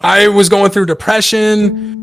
I was going through depression.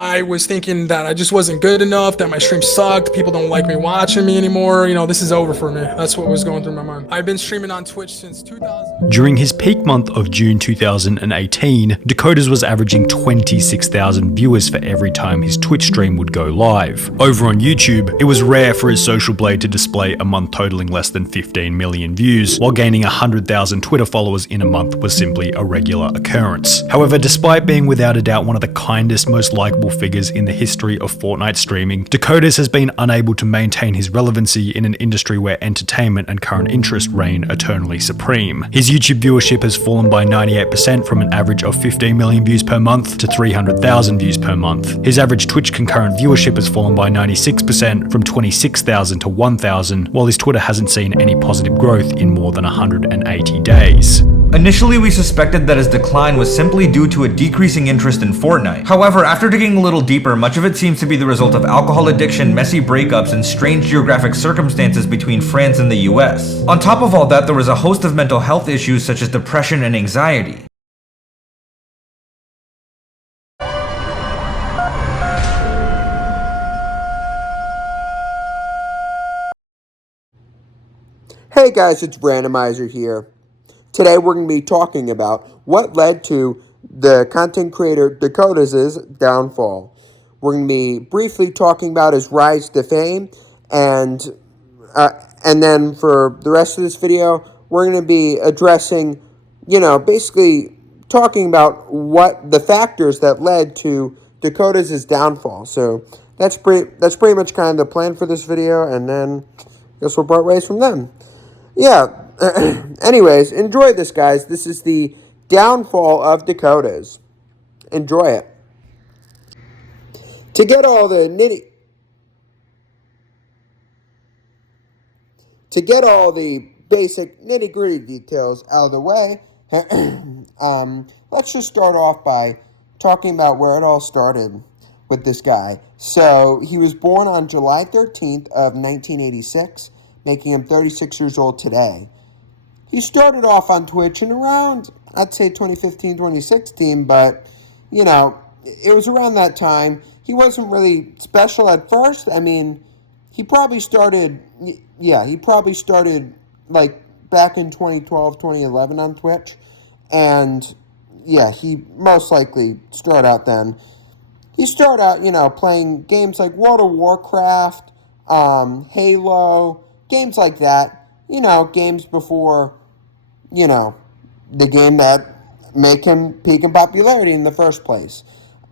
I was thinking that I just wasn't good enough, that my stream sucked, people don't like me watching me anymore. This is over for me. That's what was going through my mind. I've been streaming on Twitch since 2000. During his peak month of June 2018, Dakotaz was averaging 26,000 viewers for every time his Twitch stream would go live. Over on YouTube, it was rare for his social blade to display a month totaling less than 15 million views, while gaining 100,000 Twitter followers in a month was simply a regular occurrence. However, despite being without a doubt one of the kindest, most likable figures in the history of Fortnite streaming, Dakotaz has been unable to maintain his relevancy in an industry where entertainment and current interest reign eternally supreme. His YouTube viewership has fallen by 98% from an average of 15 million views per month to 300,000 views per month. His average Twitch concurrent viewership has fallen by 96% from 26,000 to 1,000, while his Twitter hasn't seen any positive growth in more than 180 days. Initially, we suspected that his decline was simply due to a decreasing interest in Fortnite. However, after digging a little deeper, much of it seems to be the result of alcohol addiction, messy breakups, and strange geographic circumstances between France and the US. On top of all that, there was a host of mental health issues such as depression and anxiety. Hey guys, it's Randomizer here. Today we're going to be talking about what led to the content creator Dakotaz's downfall. We're going to be briefly talking about his rise to fame, and then for the rest of this video, we're going to be addressing, basically talking about what the factors that led to Dakotaz's downfall. So that's pretty much kind of the plan for this video, and then I guess we'll part ways from them. Yeah. Anyways, enjoy this, guys. This is the downfall of Dakotaz. Enjoy it. To get all the basic nitty-gritty details out of the way, let's just start off by talking about where it all started with this guy. So he was born on July 13th of 1986, making him 36 years old today. He started off on Twitch in around, I'd say 2015, 2016, but, it was around that time. He wasn't really special at first. I mean, he probably started like back in 2012, 2011 on Twitch, and yeah, he most likely started out then. He started out, playing games like World of Warcraft, Halo, games like that, games before, the game that make him peak in popularity in the first place.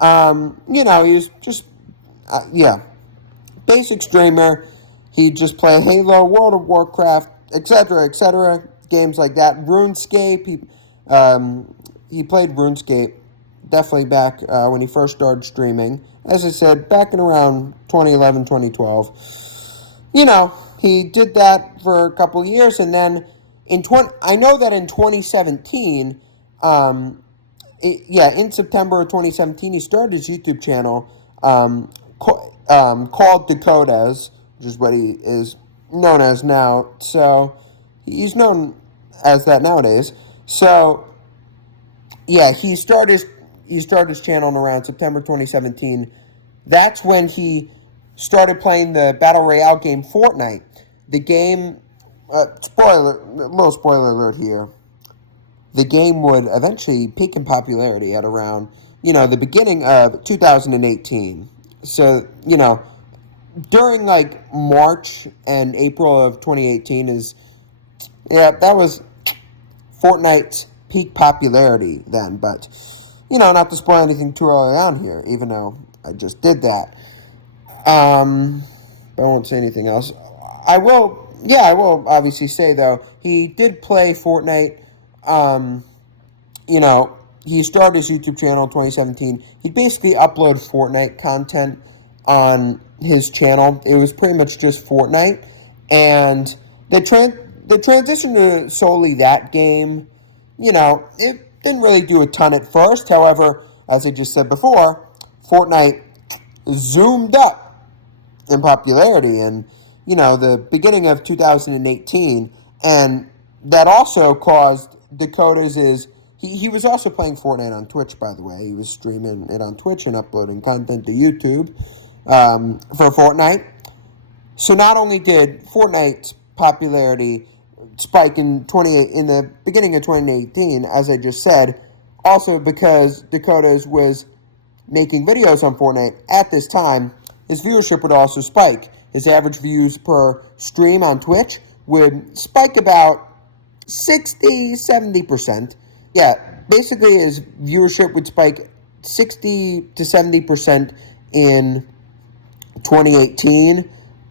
He was just, basic streamer. He'd just play Halo, World of Warcraft, etc., games like that. RuneScape, he played RuneScape, definitely back when he first started streaming. As I said, back in around 2011, 2012. He did that for a couple of years, and then I know that in 2017, in September of 2017, he started his YouTube channel called Dakotaz, which is what he is known as now. So he's known as that nowadays. So yeah, he started his channel in around September 2017. That's when he started playing the Battle Royale game Fortnite. The game, little spoiler alert here, the game would eventually peak in popularity at around, the beginning of 2018. So, during like March and April of 2018 that was Fortnite's peak popularity then. But, not to spoil anything too early on here, even though I just did that. But I won't say anything else. I will obviously say, though, he did play Fortnite. He started his YouTube channel in 2017. He basically uploaded Fortnite content on his channel. It was pretty much just Fortnite. And the transition to solely that game, it didn't really do a ton at first. However, as I just said before, Fortnite zoomed up in popularity in, the beginning of 2018, and that also caused Dakotaz's He was also playing Fortnite on Twitch, by the way. He was streaming it on Twitch and uploading content to YouTube for Fortnite. So not only did Fortnite's popularity spike in the beginning of 2018, as I just said, also because Dakotaz was making videos on Fortnite at this time, his viewership would also spike. His average views per stream on Twitch would spike about 60-70%. Yeah, basically his viewership would spike 60 to 70% in 2018,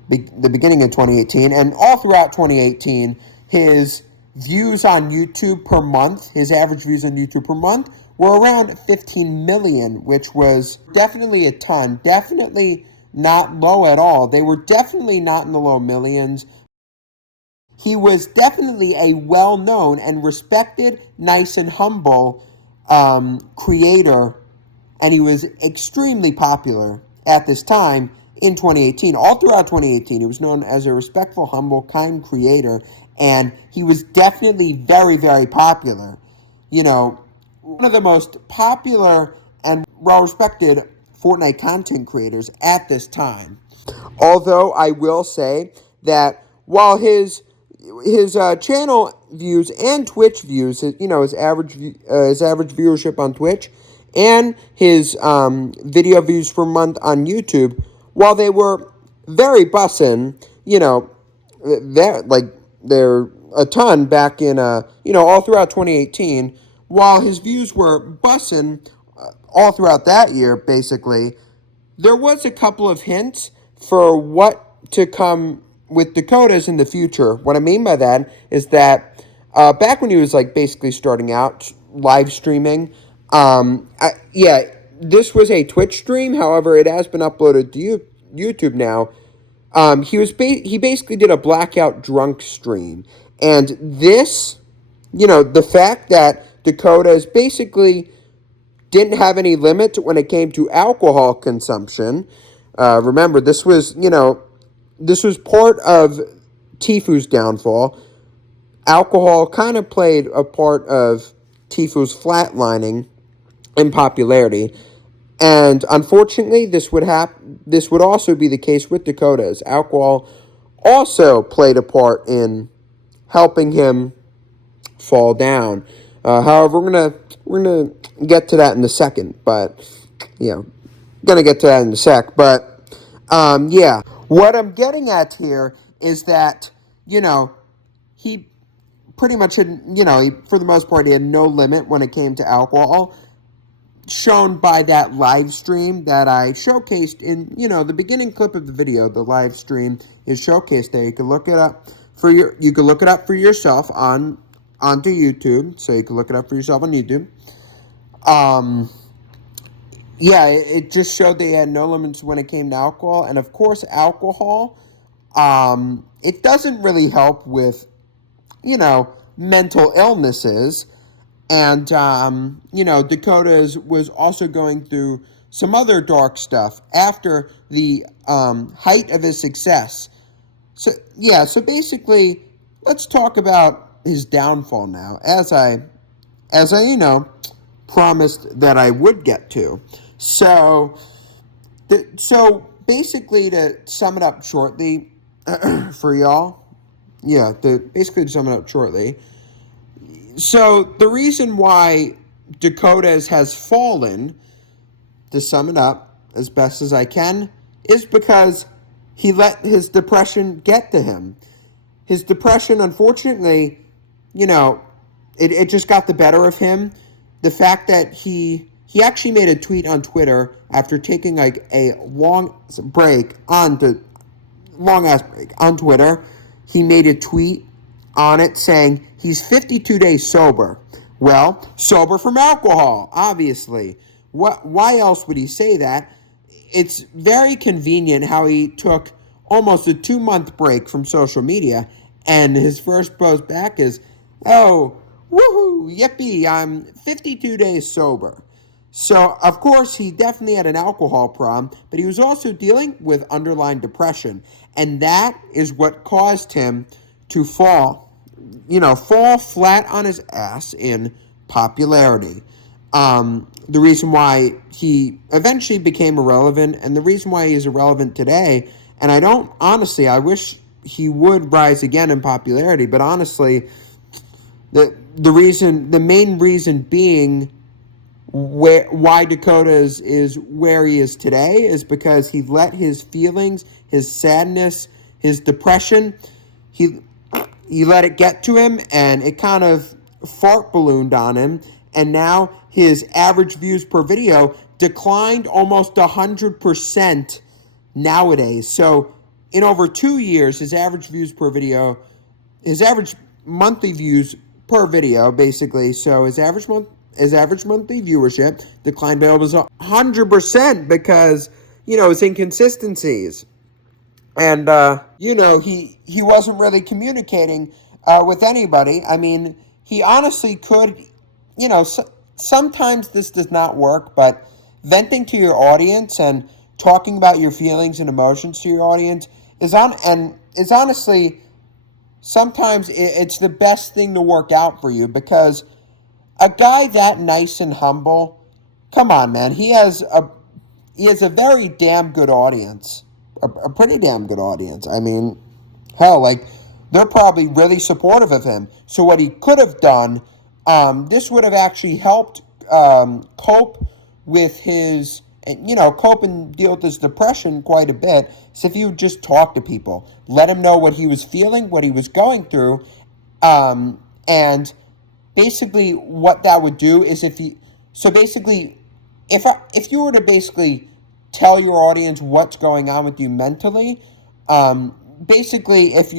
the beginning of 2018, and all throughout 2018, his views on YouTube per month, his average views on YouTube per month, were around 15 million, which was definitely a ton, definitely not low at all. They were definitely not in the low millions. He was definitely a well-known and respected, nice and humble creator, and he was extremely popular at this time in 2018. All throughout 2018, he was known as a respectful, humble, kind creator, and he was definitely very, very popular. You know, one of the most popular and well-respected Fortnite content creators at this time. Although I will say that while his channel views and Twitch views, his average viewership on Twitch and his video views per month on YouTube, while they were very bussin', they're a ton back in all throughout 2018, while his views were bussin' all throughout that year, basically, there was a couple of hints for what to come with Dakotaz in the future. What I mean by that is that back when he was basically starting out live streaming, this was a Twitch stream. However, it has been uploaded to YouTube now. He basically did a blackout drunk stream, and this, the fact that Dakotaz basically didn't have any limit when it came to alcohol consumption. Remember, this was part of Tfu's downfall. Alcohol kind of played a part of Tfu's flatlining in popularity. And unfortunately, this would also be the case with Dakotaz. Alcohol also played a part in helping him fall down. However, we're gonna get to that in a second. But gonna get to that in a sec. But what I'm getting at here is that he pretty much had for the most part he had no limit when it came to alcohol, shown by that live stream that I showcased in the beginning clip of the video. The live stream is showcased there. You can look it up for yourself onto YouTube. So you can look it up for yourself on YouTube. It just showed they had no limits when it came to alcohol, and of course, alcohol, it doesn't really help with mental illnesses. And, Dakotaz was also going through some other dark stuff after the height of his success. So basically, let's talk about his downfall now, as I promised that I would get to. So basically, to sum it up shortly for y'all, so the reason why Dakotaz has fallen, to sum it up as best as I can, is because he let his depression get to him. His depression, unfortunately, it just got the better of him. The fact that he actually made a tweet on Twitter after taking a long-ass break on Twitter. He made a tweet on it saying he's 52 days sober. Well, sober from alcohol, obviously. Why else would he say that? It's very convenient how he took almost a 2-month break from social media, and his first post back is, "Oh, woohoo, yippee, I'm 52 days sober." So, of course, he definitely had an alcohol problem, but he was also dealing with underlying depression, and that is what caused him to fall flat on his ass in popularity. The reason why he eventually became irrelevant, and the reason why he's irrelevant today, and I wish he would rise again in popularity, but honestly, the main reason being why Dakotaz is where he is today is because he let his feelings, his sadness, his depression, he let it get to him, and it kind of fart ballooned on him, and now his average views per video declined almost 100% nowadays. So in over 2 years, his average monthly views per video, basically, so his average monthly viewership declined by almost 100% because, his inconsistencies. And, he wasn't really communicating with anybody. I mean, he honestly could, sometimes this does not work, but venting to your audience and talking about your feelings and emotions to your audience is honestly, sometimes it's the best thing to work out for you, because a guy that nice and humble, come on, man, he has a very damn good audience, a pretty damn good audience. I mean, hell, they're probably really supportive of him. So what he could have done, this would have actually helped cope with his, cope and deal with his depression quite a bit. So if you just talk to people, let him know what he was feeling, what he was going through, and basically what that would do is if you were to basically tell your audience what's going on with you mentally, basically if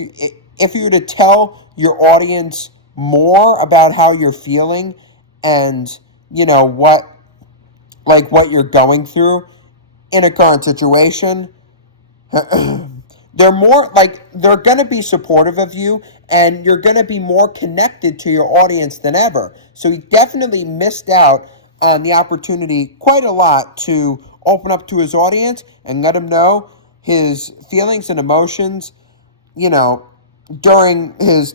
you were to tell your audience more about how you're feeling and what you're going through in a current situation, they're going to be supportive of you, and you're going to be more connected to your audience than ever. So he definitely missed out on the opportunity quite a lot to open up to his audience and let him know his feelings and emotions, during his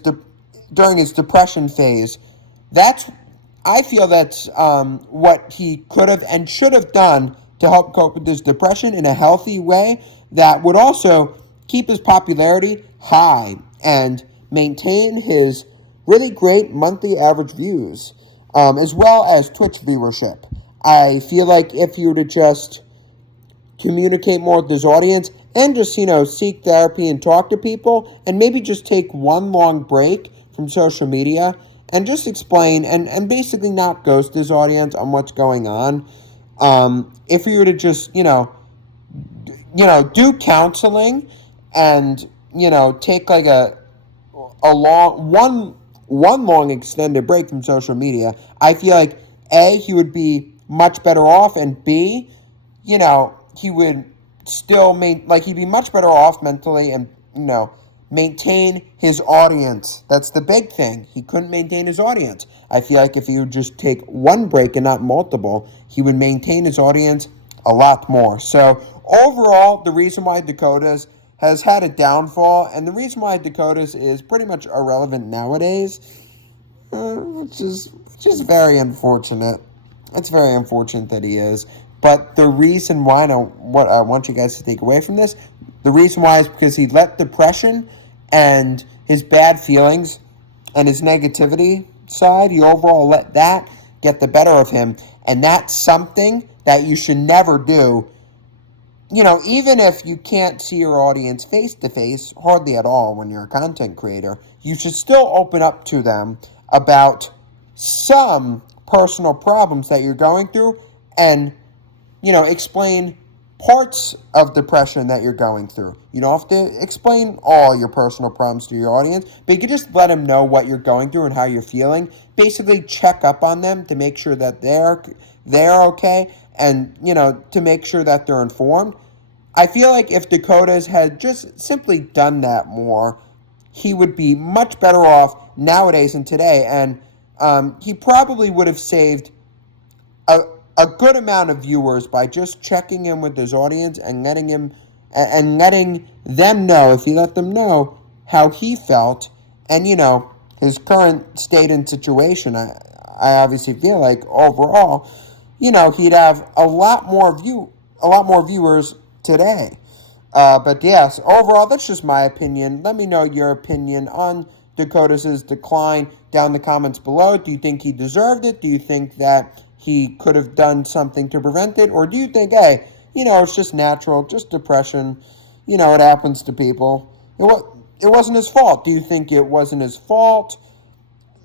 depression phase. I feel that's what he could have and should have done to help cope with his depression in a healthy way that would also keep his popularity high and maintain his really great monthly average views, as well as Twitch viewership. I feel like if you were to just communicate more with his audience and just, seek therapy and talk to people, and maybe just take one long break from social media and just explain and basically not ghost his audience on what's going on. If you were to just, do counseling and, take like a long long extended break from social media, I feel like A, he would be much better off, and B, he would still he'd be much better off mentally and, maintain his audience. That's the big thing. He couldn't maintain his audience. I feel like if he would just take one break and not multiple, he would maintain his audience a lot more. So overall, the reason why Dakotaz has had a downfall, and the reason why Dakotaz is pretty much irrelevant nowadays, which is very unfortunate. It's very unfortunate that he is. But the reason why, what I want you guys to take away from this, the reason why is because he let depression and his bad feelings and his negativity side, he overall let that get the better of him. And that's something that you should never do. Even if you can't see your audience face to face, hardly at all when you're a content creator, you should still open up to them about some personal problems that you're going through and, explain parts of depression that you're going through. You don't have to explain all your personal problems to your audience, but you can just let them know what you're going through and how you're feeling. Basically check up on them to make sure that they're okay, and, to make sure that they're informed. I feel like if Dakotaz had just simply done that more, he would be much better off nowadays and today, and he probably would have saved a good amount of viewers by just checking in with his audience and letting them know, if he let them know how he felt and, his current state and situation. I obviously feel like overall, you know, he'd have a lot more viewers today. But yes, overall, that's just my opinion. Let me know your opinion on Dakotaz' decline down in the comments below. Do you think he deserved it? Do you think that he could have done something to prevent it? Or do you think, hey, you know, it's just natural, just depression. You know, it happens to people. It wasn't his fault. Do you think it wasn't his fault,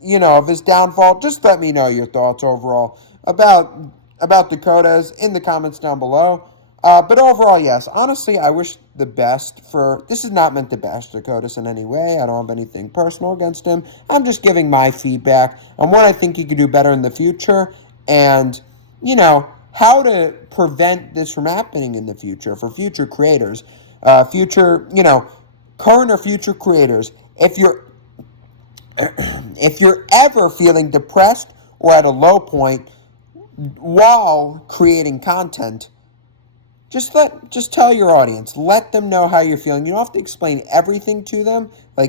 you know, of his downfall? Just let me know your thoughts overall about Dakotaz in the comments down below. But overall, yes, honestly, I wish the best for... This is not meant to bash Dakotaz in any way. I don't have anything personal against him. I'm just giving my feedback on what I think he could do better in the future and, you know, how to prevent this from happening in the future for future creators. Future, you know, current or future creators. If you're ever feeling depressed or at a low point while creating content, just tell your audience. Let them know how you're feeling. You don't have to explain everything to them. You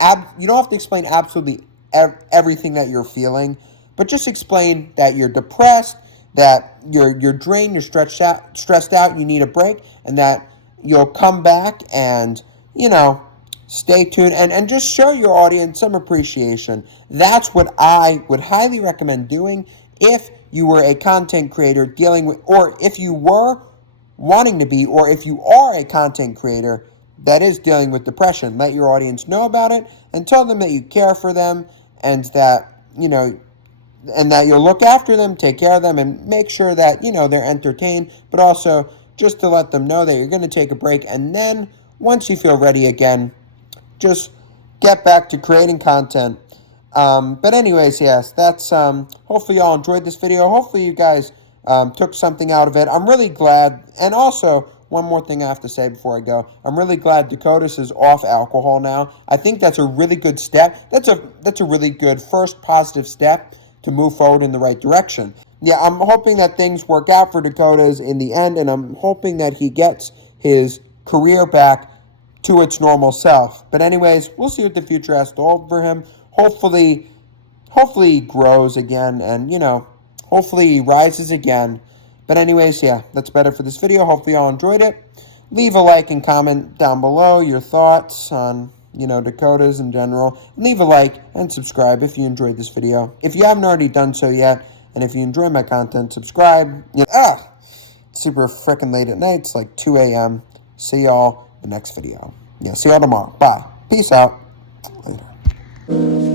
don't have to explain absolutely everything that you're feeling, but just explain that you're depressed, that you're drained, you're stressed out, you need a break, and that you'll come back and, you know, stay tuned and just show your audience some appreciation. That's what I would highly recommend doing if you were a content creator dealing with, or if you were wanting to be, or if you are a content creator that is dealing with depression. Let your audience know about it and tell them that you care for them and that, you know, and that you'll look after them, take care of them, and make sure that, you know, they're entertained, but also just to let them know that you're going to take a break, and then once you feel ready again, just get back to creating content. But anyways, yes, that's, hopefully y'all enjoyed this video. Hopefully you guys took something out of it. I'm really glad, and also, one more thing I have to say before I go. I'm really glad Dakotaz is off alcohol now. I think that's a really good step. That's a really good first positive step to move forward in the right direction. Yeah, I'm hoping that things work out for Dakotaz in the end, and I'm hoping that he gets his career back to its normal self. But anyways, we'll see what the future has to hold for him. Hopefully he grows again, and, you know, hopefully he rises again. But anyways, yeah, that's better for this video. Hopefully y'all enjoyed it. Leave a like and comment down below your thoughts on, you know, Dakotaz in general. Leave a like and subscribe if you enjoyed this video. If you haven't already done so yet, and if you enjoy my content, subscribe. It's super freaking late at night. It's like 2 a.m. See y'all in the next video. Yeah, see y'all tomorrow. Bye. Peace out. Later.